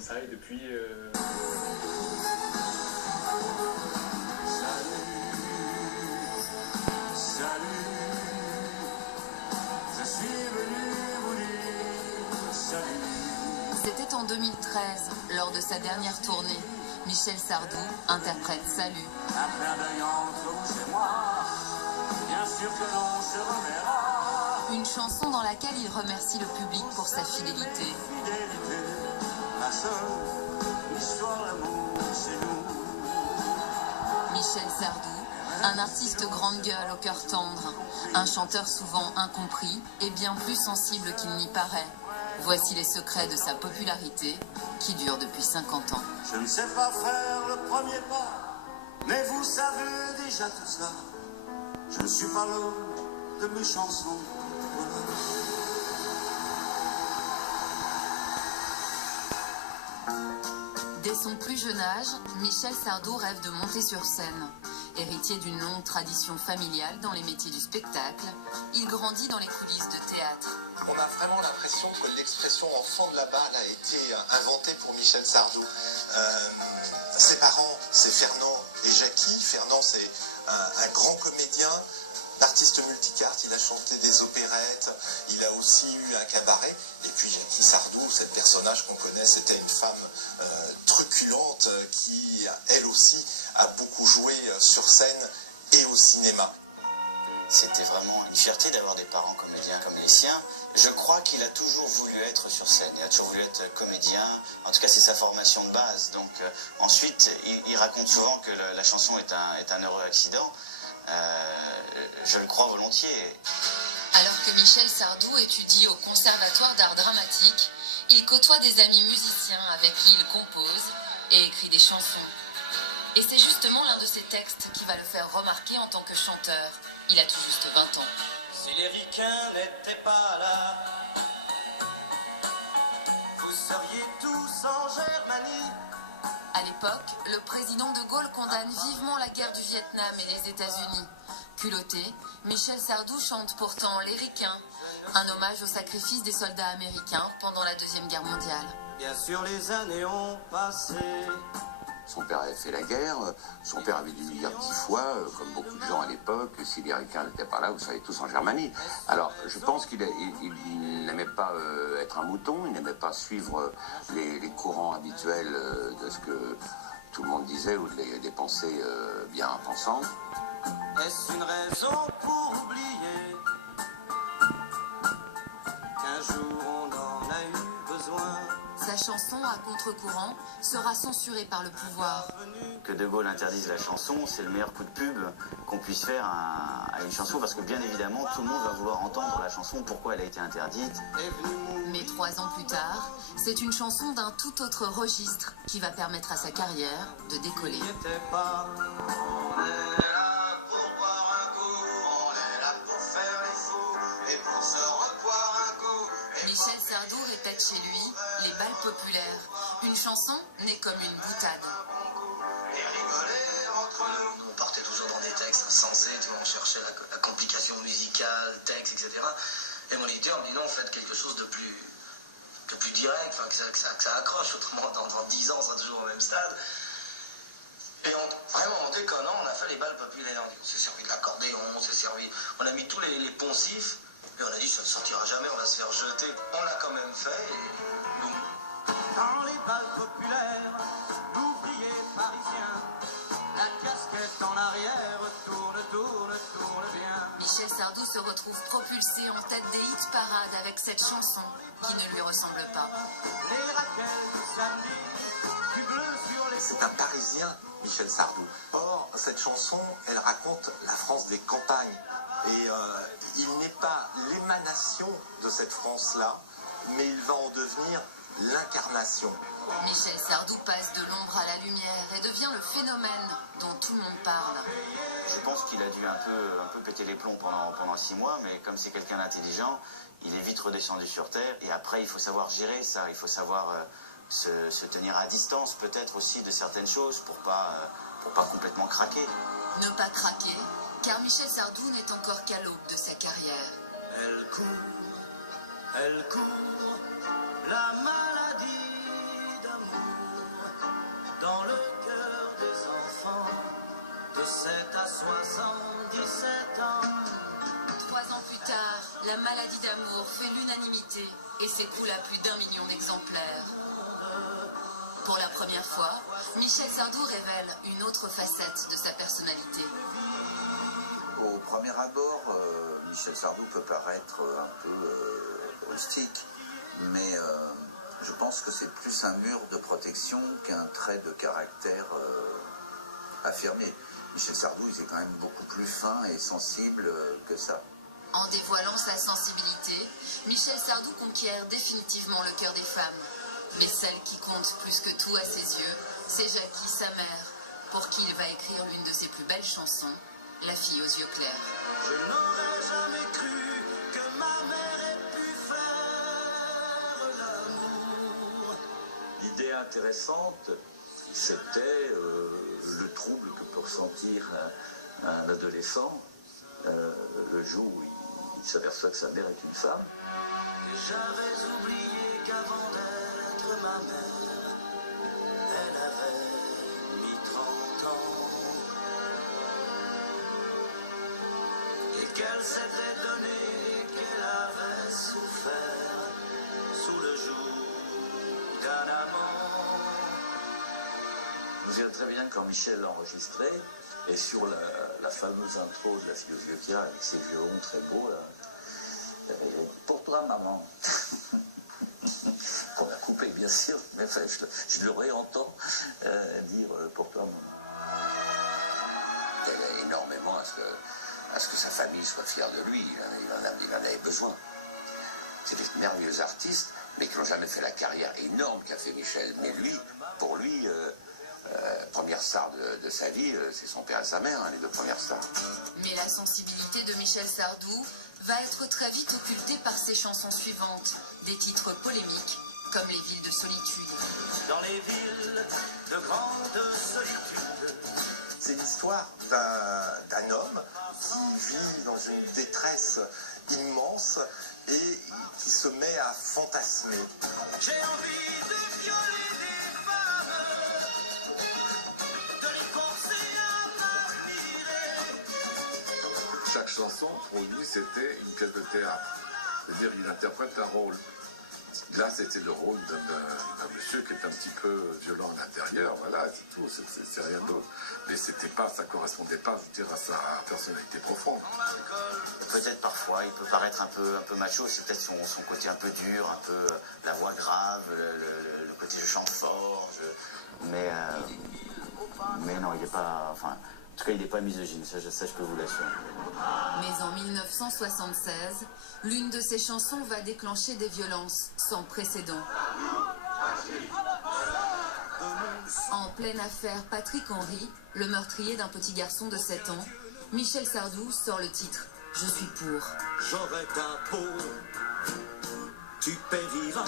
comme ça et depuis... C'était en 2013, lors de sa dernière tournée. Michel Sardou interprète Salut. Une chanson dans laquelle il remercie le public pour sa fidélité. Michel Sardou, un artiste grande gueule au cœur tendre, un chanteur souvent incompris et bien plus sensible qu'il n'y paraît. Voici les secrets de sa popularité qui dure depuis 50 ans. Je ne sais pas faire le premier pas, mais vous savez déjà tout ça. Je ne suis pas l'homme de mes chansons. Dès son plus jeune âge, Michel Sardou rêve de monter sur scène. Héritier d'une longue tradition familiale dans les métiers du spectacle, il grandit dans les coulisses de théâtre. On a vraiment l'impression que l'expression « enfant de la balle » a été inventée pour Michel Sardou. Ses parents, c'est Fernand et Jackie. Fernand, c'est un grand comédien, artiste multicarte. Il a chanté des opérettes, il a aussi eu un cabaret. Et puis Jackie Sardou, cette personnage qu'on connaît, c'était une femme truculente qui, elle aussi, a beaucoup joué sur scène et au cinéma. C'était vraiment une fierté d'avoir des parents comédiens comme les siens. Je crois qu'il a toujours voulu être sur scène, il a toujours voulu être comédien. En tout cas, c'est sa formation de base. Donc ensuite, il raconte souvent que la chanson est un heureux accident. Je le crois volontiers. Alors que Michel Sardou étudie au Conservatoire d'art dramatique, il côtoie des amis musiciens avec qui il compose et écrit des chansons. Et c'est justement l'un de ses textes qui va le faire remarquer en tant que chanteur. Il a tout juste 20 ans. Si les ricains n'étaient pas là, vous seriez tous en Germanie. À l'époque, le président de Gaulle condamne vivement la guerre du Vietnam et les États-Unis. Culotté, Michel Sardou chante pourtant Les Ricains, un hommage au sacrifice des soldats américains pendant la Deuxième Guerre mondiale. Bien sûr, les années ont passé. Son père avait fait la guerre, son père avait dû lui dire 10 fois, comme beaucoup de gens à l'époque, si les Ricains n'étaient pas là, vous seriez tous en Germanie. Alors, je pense qu'il n'aimait pas être un mouton, il n'aimait pas suivre les courants habituels de ce que tout le monde disait, ou des pensées bien pensantes. Est-ce une raison pour oublier qu'un jour on en a eu besoin? Sa chanson à contre-courant sera censurée par le pouvoir. Que De Gaulle interdise la chanson, c'est le meilleur coup de pub qu'on puisse faire à une chanson, parce que bien évidemment, tout le monde va vouloir entendre la chanson, pourquoi elle a été interdite. Mais 3 ans plus tard, c'est une chanson d'un tout autre registre qui va permettre à sa carrière de décoller. Michel Sardou répète chez lui les balles populaires, une chanson née comme une boutade. On partait toujours dans des textes insensés, on cherchait la complication musicale, texte, etc. Et mon éditeur me dit non, faites quelque chose de plus direct, que ça accroche, autrement dans 10 ans on sera toujours au même stade. Et vraiment en déconnant, on a fait les balles populaires. On s'est servi de l'accordéon, on a mis tous les poncifs. Et on a dit ça ne sortira jamais, on va se faire jeter. On l'a quand même fait et boum. Dans les balles populaires, l'ouvrier parisien, la casquette en arrière, tourne bien. Michel Sardou se retrouve propulsé en tête des hit parades avec cette chanson qui ne lui ressemble pas. Les raquettes du samedi, du bleu sur les... C'est un Parisien, Michel Sardou. Or, cette chanson, elle raconte la France des campagnes. Et il n'est pas l'émanation de cette France-là, mais il va en devenir l'incarnation. Michel Sardou passe de l'ombre à la lumière et devient le phénomène dont tout le monde parle. Je pense qu'il a dû un peu péter les plombs pendant 6 mois, mais comme c'est quelqu'un d'intelligent, il est vite redescendu sur Terre. Et après, il faut savoir gérer ça, il faut savoir se tenir à distance peut-être aussi de certaines choses pour pas complètement craquer. Ne pas craquer, car Michel Sardou n'est encore qu'à l'aube de sa carrière. Elle court, la maladie d'amour. et s'écoule à plus d'1 million d'exemplaires. Pour la première fois, Michel Sardou révèle une autre facette de sa personnalité. Au premier abord, Michel Sardou peut paraître un peu rustique, mais je pense que c'est plus un mur de protection qu'un trait de caractère affirmé. Michel Sardou, il est quand même beaucoup plus fin et sensible que ça. En dévoilant sa sensibilité, Michel Sardou conquiert définitivement le cœur des femmes. Mais celle qui compte plus que tout à ses yeux, c'est Jackie, sa mère, pour qui il va écrire l'une de ses plus belles chansons, La fille aux yeux clairs. Je n'aurais jamais cru que ma mère ait pu faire l'amour. L'idée intéressante, c'était le trouble que peut ressentir un adolescent le jour où il s'aperçoit que sa mère est une femme. Et j'avais oublié qu'avant d'être ma mère, elle avait mis 30 ans. Et qu'elle s'était donné, qu'elle avait souffert sous le joug d'un amant. Je me souviens très bien quand Michel l'a enregistré, et sur la fameuse intro de La fille aux yeux clairs, avec ses violons très beaux, là, pour toi maman, qu'on a coupé bien sûr, mais enfin, je le réentends dire pour toi maman. Il tenait énormément à ce que sa famille soit fière de lui, il en avait besoin. C'est des merveilleux artistes, mais qui n'ont jamais fait la carrière énorme qu'a fait Michel. Mais lui, pour lui, première star de sa vie, c'est son père et sa mère, les deux premières stars. Mais la sensibilité de Michel Sardou va être très vite occultée par ses chansons suivantes, des titres polémiques comme Les villes de solitude. Dans les villes de grande solitude. C'est l'histoire d'un homme qui vit dans une détresse immense et qui se met à fantasmer. J'ai envie de violer des femmes, de les forcer à m'admirer. Chaque chanson, pour lui, c'était une pièce de théâtre. C'est-à-dire qu'il interprète un rôle. Là, c'était le rôle d'un monsieur qui est un petit peu violent à l'intérieur, voilà, c'est tout, c'est rien d'autre. Mais c'était pas, ça correspondait pas, je veux dire, à sa personnalité profonde. Peut-être parfois, il peut paraître un peu macho, c'est peut-être son côté un peu dur, un peu la voix grave, le côté je chante fort, mais non, il n'est pas, enfin, en tout cas, il n'est pas misogyne, ça je peux vous l'assurer. Mais en 1976, l'une de ses chansons va déclencher des violences sans précédent. En pleine affaire Patrick Henry, le meurtrier d'un petit garçon de 7 ans, Michel Sardou sort le titre « Je suis pour ». J'aurai ta peau, tu périras.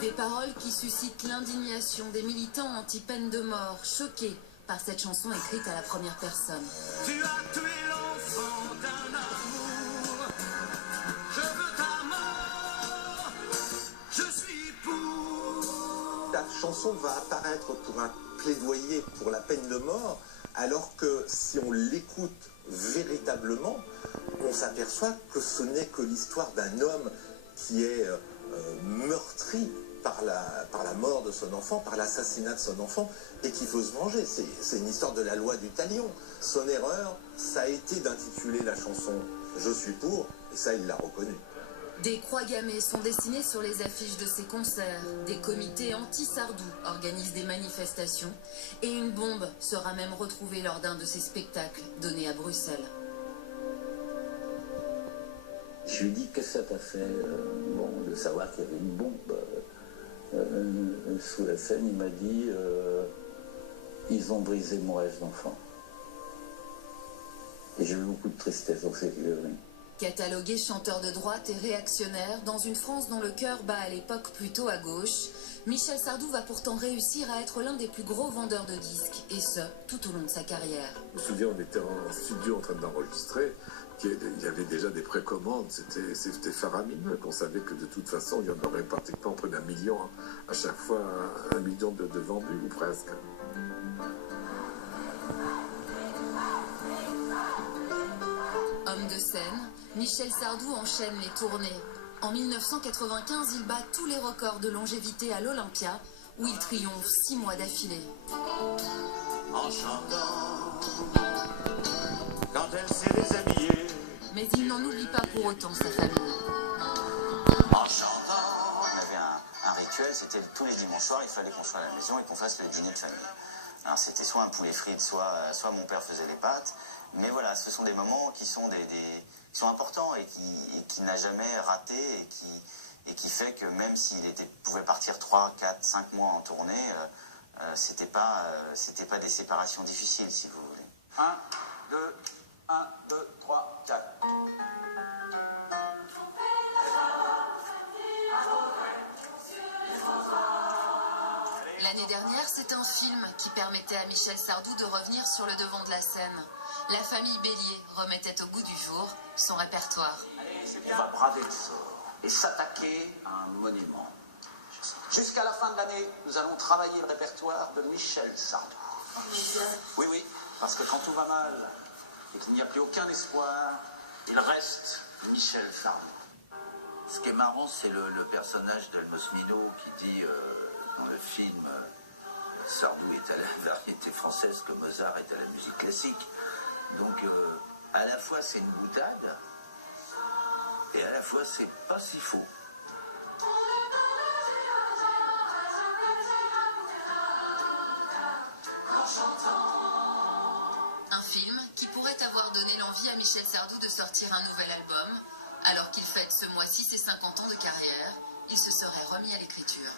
Des paroles qui suscitent l'indignation des militants anti-peine de mort, choqués par cette chanson écrite à la première personne. Tu as tué l'enfant d'un amour. Je veux ta mort. Je suis pour. La chanson va apparaître pour un plaidoyer pour la peine de mort, alors que si on l'écoute véritablement, on s'aperçoit que ce n'est que l'histoire d'un homme qui est meurtri par la mort de son enfant, par l'assassinat de son enfant, et qui veut se venger. C'est une histoire de la loi du talion. Son erreur, ça a été d'intituler la chanson « Je suis pour », et ça, il l'a reconnu. Des croix gammées sont dessinées sur les affiches de ses concerts, des comités anti-Sardou organisent des manifestations, et une bombe sera même retrouvée lors d'un de ses spectacles donnés à Bruxelles. Je lui dis qu'est-ce que ça t'a fait de savoir qu'il y avait une bombe sous la scène. Il m'a dit ils ont brisé mon rêve d'enfant. Et j'ai eu beaucoup de tristesse dans cette vidéo. Catalogué chanteur de droite et réactionnaire, dans une France dont le cœur bat à l'époque plutôt à gauche, Michel Sardou va pourtant réussir à être l'un des plus gros vendeurs de disques, et ce, tout au long de sa carrière. Je me souviens, on était en studio en train d'enregistrer, il y avait déjà des précommandes, c'était faramineux, qu'on savait que de toute façon, il y en aurait pratiquement près d'1 million, à chaque fois 1 million de vendus, ou presque. Homme de scène, Michel Sardou enchaîne les tournées. En 1995, il bat tous les records de longévité à l'Olympia, où il triomphe 6 mois d'affilée. En chantant, quand elle s'est déshabillée. Mais il n'en oublie pas pour autant sa famille. En chantant. On avait un rituel, c'était tous les dimanches soirs, il fallait qu'on soit à la maison et qu'on fasse le dîner de famille. Alors c'était soit un poulet frites, soit mon père faisait les pâtes. Mais voilà, ce sont des moments qui sont, qui sont importants et qui n'a jamais raté et qui fait que même s'il pouvait partir 3, 4, 5 mois en tournée, c'était pas des séparations difficiles, si vous voulez. 1, 2, 3, 4. L'année dernière, c'est un film qui permettait à Michel Sardou de revenir sur le devant de la scène. La famille Bélier remettait au goût du jour son répertoire. On va braver le sort et s'attaquer à un monument. Jusqu'à la fin de l'année, nous allons travailler le répertoire de Michel Sardou. Oui, oui, parce que quand tout va mal et qu'il n'y a plus aucun espoir, il reste Michel Sardou. Ce qui est marrant, c'est le personnage d'Elmos Mino qui dit dans le film Sardou est à la variété française que Mozart est à la musique classique. Donc à la fois c'est une boutade et à la fois c'est pas si faux. Un film qui pourrait avoir donné l'envie à Michel Sardou de sortir un nouvel album. Alors qu'il fête ce mois-ci ses 50 ans de carrière, il se serait remis à l'écriture.